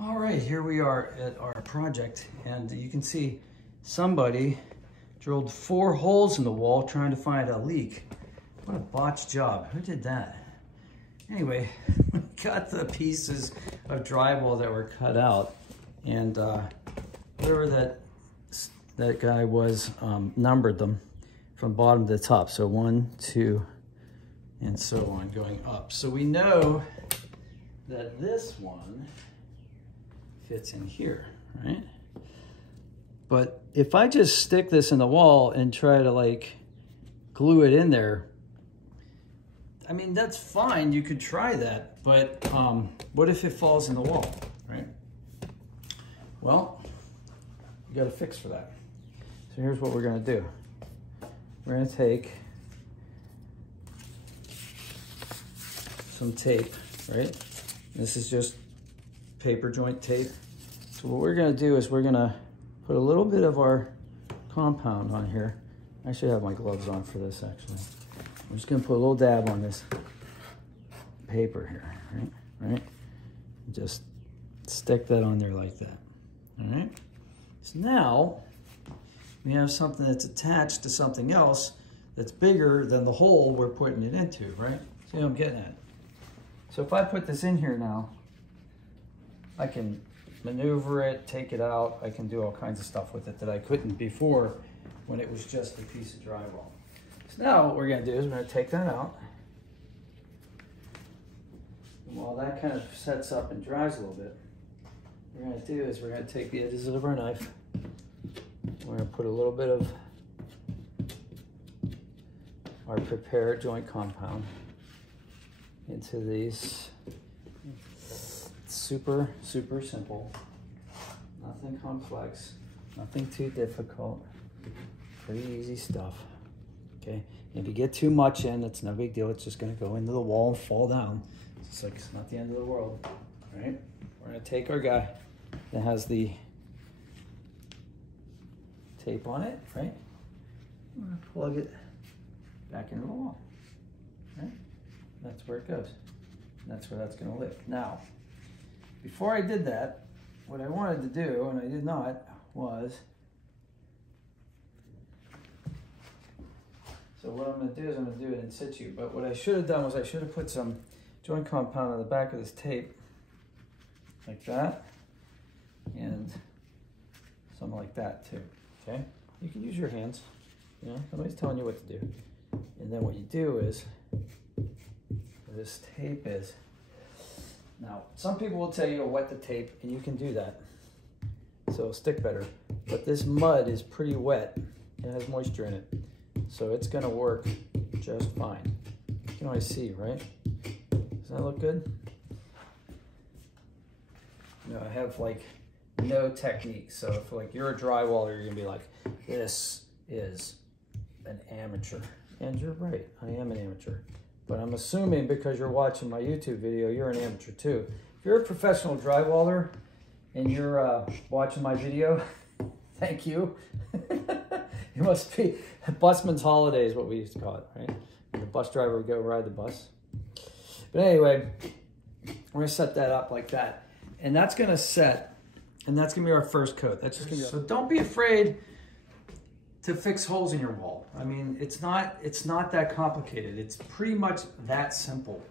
All right, here we are at our project, and you can see somebody drilled 4 holes in the wall trying to find a leak. What a botched job. Who did that? Anyway, we got the pieces of drywall that were cut out, and whatever that guy was, numbered them from bottom to top. So 1, 2, and so on, going up. So we know that this one fits in here, right? But if I just stick this in the wall and try to like glue it in there, I mean, that's fine, you could try that, but what if it falls in the wall, right? Well, you got a fix for that. So here's what we're gonna do. We're gonna take some tape, right? This is just paper joint tape. So what we're gonna do is we're gonna put a little bit of our compound on here. I should have my gloves on for this, actually. I'm just gonna put a little dab on this paper here, right? Just stick that on there like that, all right? So now we have something that's attached to something else that's bigger than the hole we're putting it into, right? See what I'm getting at? So if I put this in here now, I can maneuver it, take it out. I can do all kinds of stuff with it that I couldn't before when it was just a piece of drywall. So now what we're gonna do is we're gonna take that out. And while that kind of sets up and dries a little bit, what we're gonna do is we're gonna take the edges of our knife. We're gonna put a little bit of our prepared joint compound into these. Super, super simple. Nothing complex, nothing too difficult. Pretty easy stuff, okay? If you get too much in, it's no big deal. It's just gonna go into the wall and fall down. It's like, it's not the end of the world, right? We're gonna take our guy that has the tape on it, right? We're gonna plug it back into the wall, right? That's where it goes. That's where that's gonna live. Now, before I did that, what I wanted to do, and I did not, was, so what I'm gonna do is I'm gonna do it in situ, but what I should have done was I should have put some joint compound on the back of this tape, like that, and something like that too, okay? You can use your hands, you know, nobody's telling you what to do. And then what you do is, where this tape is, now, some people will tell you to wet the tape, and you can do that, so it'll stick better. But this mud is pretty wet. It has moisture in it, so it's gonna work just fine. You can always see, right? Does that look good? You know, I have like no technique, so if like you're a drywaller, you're gonna be like, this is an amateur. And you're right, I am an amateur. But I'm assuming because you're watching my YouTube video, you're an amateur too. If you're a professional drywaller and you're watching my video, thank you. You must be, busman's holiday is what we used to call it, right? And the bus driver would go ride the bus. But anyway, we're gonna set that up like that. And that's gonna set, and that's gonna be our first coat. That's just gonna be, so don't be afraid to fix holes in your wall. I mean, it's not that complicated. It's pretty much that simple.